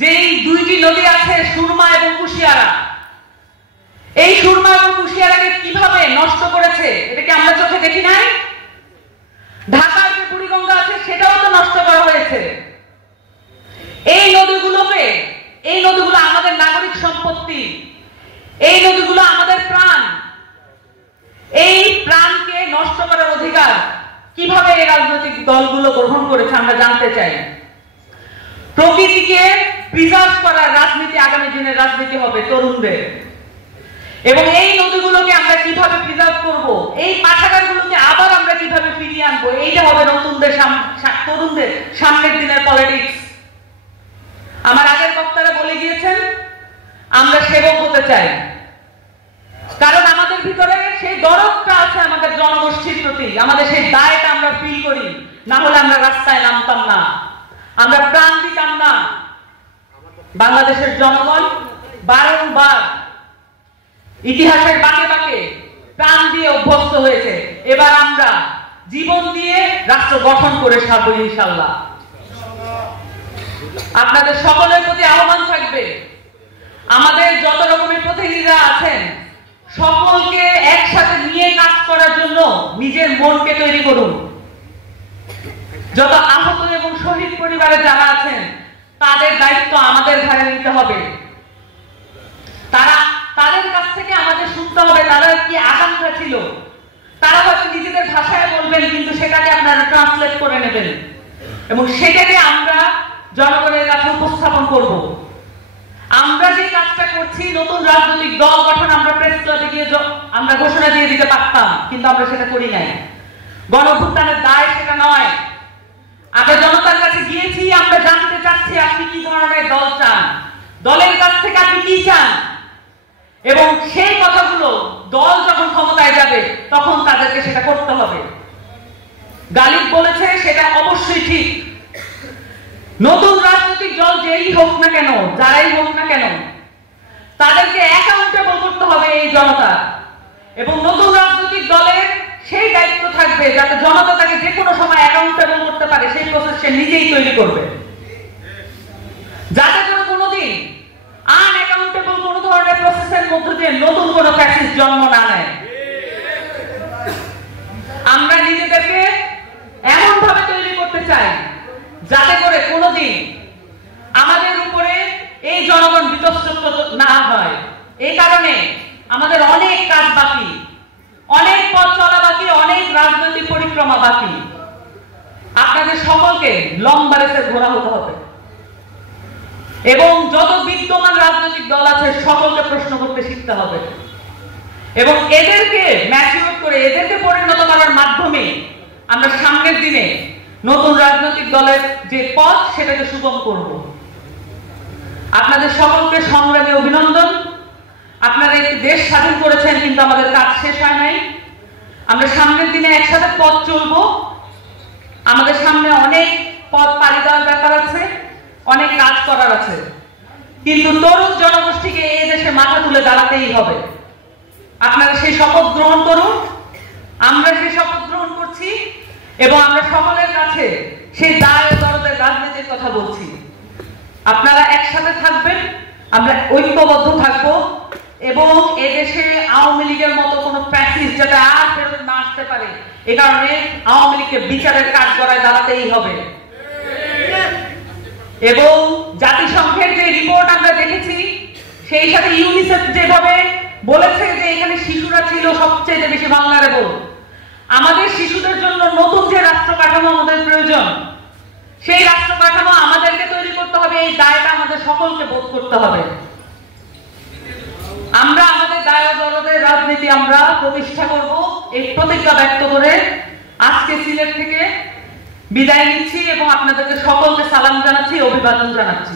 যে এই দুইটি নদী আছে সুরমা এবং কুশিয়ারা, এই সুরমা এবং কুশিয়ারাকে কিভাবে নষ্ট করেছে এটা কি আমরা চোখে দেখি নাই? ঢাকার যে বুড়িগঙ্গা আছে সেটাও তো নষ্ট করা হয়েছে। এই নদীগুলো আমাদের নাগরিক সম্পত্তি, এই নদীগুলো আমাদের প্রাণ। এই প্রাণকে নষ্ট করার অধিকার কিভাবে এই রাজনৈতিক দলগুলো গ্রহণ করেছে আমরা জানতে চাই। প্রকৃতিকে প্রিজার্ভ করার রাজনীতি আগামী দিনের রাজনীতি হবে তরুণদের, এবং এই নদীগুলোকে আমরা কিভাবে প্রিজার্ভ করব, এই পাঠাগারগুলোকে আবার আমরা কিভাবে ফিরিয়ে আনবো, এইটা হবে তরুণদের সামনের দিনের পলিটিক্স। আমার আগের বক্তারা বলে গিয়েছেন আমরা সেবক হতে চাই, কারণ আমাদের ভিতরে সেই দরদটা আছে আমাদের জনগোষ্ঠীর প্রতি, আমাদের সেই দায়টা আমরা ফিল করি, না হলে আমরা রাস্তায় নামতাম না, আমরা প্রাণ দিতাম না। বাংলাদেশের জনগণ বারংবার ইতিহাসের বাঁকে বাঁকে প্রাণ দিয়ে অভ্যস্ত হয়েছে, এবার আমরা জীবন দিয়ে রাষ্ট্র গঠন করে সারবো ইনশাআল্লাহ। আপনাদের সকলের প্রতি আহ্বান থাকবে, আমাদের যত রকমের প্রতিনিধিরা আছেন সকলকে একসাথে নিয়ে কাজ করার জন্য নিজের মনকে তৈরি করুন। যত আহত এবং শহীদ পরিবারে যারা আছেন তাদের দায়িত্ব আমাদের ঘাড়ে নিতে হবে। তাদের কাছ থেকে আমাদের শুনতে হবে তাদের কি আকাঙ্ক্ষা ছিল। তারা হয়তো নিজেদের ভাষায় বলবেন, কিন্তু সেটাকে আপনারা ট্রান্সলেট করে নেবেন এবং সেটাকে আমরা জনগণের কাছে উপস্থাপন করব। আমরা যে কাজটা করছি, নতুন রাজনৈতিক দল গঠন আমরা প্রেস ক্লাবে গিয়ে আমরা ঘোষণা দিয়ে দিতে পারতাম, কিন্তু আমরা সেটা করি নাই। গণঅভ্যুত্থানের দায় সেটা নয়। আমরা জনতার কাছে গিয়েছি, আমরা জানতে চাচ্ছি আপনি কি ধরনের দল চান, দলের কাছ থেকে আপনি কি চান, এবং সেই কথাগুলো দল যখন ক্ষমতায় যাবে তখন তাদেরকে সেটা করতে হবে। গালিব বলেছে সেটা অবশ্যই ঠিক। নতুন রাজনৈতিক দল যেই হোক না কেন, যারাই হোক না কেন, তাদেরকে অ্যাকাউন্টেবল করতে হবে এই জনতা, এবং নতুন রাজনৈতিক দলের সেই দায়িত্ব থাকবে যাতে জনতা তাকে যে কোনো সময় অ্যাকাউন্টেবল করতে পারে, সেই প্রসেস সে নিজেই তৈরি করবে, যাতে করে কোনোদিন আনঅ্যাকাউন্টেবল কোন ধরনের প্রসেসের মধ্যে দিয়ে নতুন কোন ফ্যাসিস্ট জন্ম না নেয়। আমরা নিজেদেরকে এমন ভাবে তৈরি করতে চাই যাতে করে কোনোদিন আমাদের উপরে এই জনগণ বিতস্ত্র না হয়। এই কারণে আমাদের অনেক কাজ বাকি, অনেক পথ চলা বাকি, অনেক রাজনৈতিক পরিক্রমা বাকি। আপনাদের সকলকে লম্বা রেসে ঘোরা হতে হবে, এবং যত বিদ্যমান রাজনৈতিক দল আছে সকলকে প্রশ্ন করতে শিখতে হবে, এবং এদেরকে ম্যাচিউর করে এদেরকে পরিণত করার মাধ্যমে আমরা সামনের দিনে নতুন রাজনৈতিক দলের যে পথ সেটাকে সুগম করব। আপনাদের সকলকে সংগ্রামী অভিনন্দন। আপনারা একটি দেশ স্বাধীন করেছেন, কিন্তু আমাদের কাজ শেষ হয় নাই। আমরা সামনের দিনে একসাথে পথ চলবো। আমাদের সামনে অনেক পথ পাড়ি দেওয়ার ব্যাপার আছে, অনেক কাজ করার আছে, কিন্তু তরুণ জনগোষ্ঠীকে এই দেশে মাথা তুলে দাঁড়াতেই হবে। আপনারা সেই শপথ গ্রহণ করুন, আমরা সেই শপথ গ্রহণ করছি, এবং আমরা সকলের কাছে সেই দায় দরদের রাজনীতির কথা বলছি। আপনারা একসাথে থাকবেন, আমরা ঐক্যবদ্ধ থাকব, এবং এদেশে আওয়ামী লীগের মতো কোন প্যাসিস্ট যাতে আর ফেরত না আসতে পারে, এ কারণে আওয়ামী লীগকে বিচারের কাঠগড়ায় দাঁড়াতেই হবে। এবং জাতিসংঘের যে রিপোর্ট আমরা দেখেছি, সেই সাথে ইউনিসেফ যেভাবে বলেছে যে এখানে শিশুরা ছিল সবচেয়ে বেশি ভালনারেবল, আমাদের শিশুদের জন্য নতুন যে রাষ্ট্র কাঠামো আমাদের প্রয়োজন, সেই রাষ্ট্র কাঠামো আমাদেরকে তৈরি করতে হবে। এই দায়টা আমাদের সকলকে বোধ করতে হবে। আমরা আমাদের দায় দরদের রাজনীতি আমরা প্রতিষ্ঠা করব, এই প্রতিজ্ঞা ব্যক্ত করে আজকে সিলেট থেকে বিদায় নিচ্ছি, এবং আপনাদেরকে সকলকে সালাম জানাচ্ছি, অভিবাদন জানাচ্ছি।